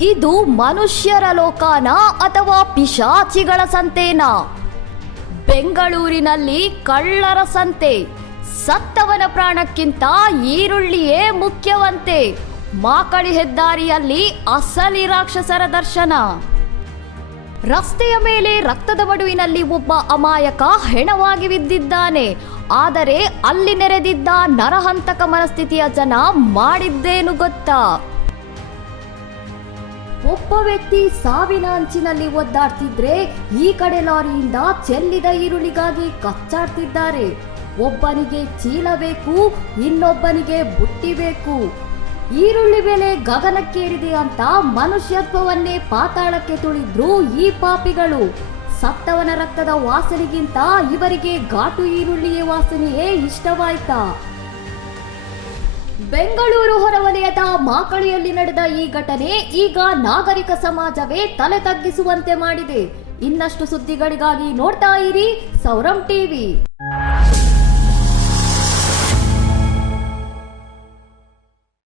ಇದು ಮನುಷ್ಯರ ಲೋಕನ ಅಥವಾ ಪಿಶಾಚಿಗಳ ಸಂತೆನಾ? ಬೆಂಗಳೂರಿನಲ್ಲಿ ಕಳ್ಳರ ಸಂತೆ. ಸತ್ತವನ ಪ್ರಾಣಕ್ಕಿಂತ ಈರುಳ್ಳಿಯೇ ಮುಖ್ಯವಂತೆ. ಮಾಕಳಿ ಹೆದ್ದಾರಿಯಲ್ಲಿ ಅಸಲಿ ರಾಕ್ಷಸರ ದರ್ಶನ. ರಸ್ತೆಯ ಮೇಲೆ ರಕ್ತದ ಮಡುವಿನಲ್ಲಿ ಒಬ್ಬ ಅಮಾಯಕ ಹೆಣವಾಗಿ ಬಿದ್ದಿದ್ದಾನೆ. ಆದರೆ ಅಲ್ಲಿ ನೆರೆದಿದ್ದ ನರಹಂತಕ ಮನಸ್ಥಿತಿಯ ಜನ ಮಾಡಿದ್ದೇನು ಗೊತ್ತಾ? ಒಬ್ಬ ವ್ಯಕ್ತಿ ಸಾವಿನ ಅಂಚಿನಲ್ಲಿ ಒದ್ದಾಡ್ತಿದ್ರೆ ಈ ಕಡೆ ಲಾರಿಯಿಂದ ಚೆಲ್ಲಿದ ಈರುಳ್ಳಿಗಾಗಿ ಕಚ್ಚಾಡ್ತಿದ್ದಾರೆ. ಒಬ್ಬನಿಗೆ ಚೀಲ ಬೇಕು, ಇನ್ನೊಬ್ಬನಿಗೆ ಬುಟ್ಟಿ ಬೇಕು. ಈರುಳ್ಳಿ ಬೆಲೆ ಗಗನಕ್ಕೇರಿದೆ ಅಂತ ಮನುಷ್ಯತ್ವವನ್ನೇ ಪಾತಾಳಕ್ಕೆ ತುಳಿದ್ರು ಈ ಪಾಪಿಗಳು. ಸತ್ತವನ ರಕ್ತದ ವಾಸನೆಗಿಂತ ಇವರಿಗೆ ಘಾಟು ಈರುಳ್ಳಿಯ ವಾಸನೆಯೇ ಇಷ್ಟವಾಯ್ತಾ? ಬೆಂಗಳೂರು ಹೊರವಲಯದ ಮಾಕಳಿಯಲ್ಲಿ ನಡೆದ ಈ ಘಟನೆ ಈಗ ನಾಗರಿಕ ಸಮಾಜವೇ ತಲೆ ತಗ್ಗಿಸುವಂತೆ ಮಾಡಿದೆ. ಇನ್ನಷ್ಟು ಸುದ್ದಿಗಳಿಗಾಗಿ ನೋಡ್ತಾ ಇರಿ ಸೌರಂ ಟಿವಿ.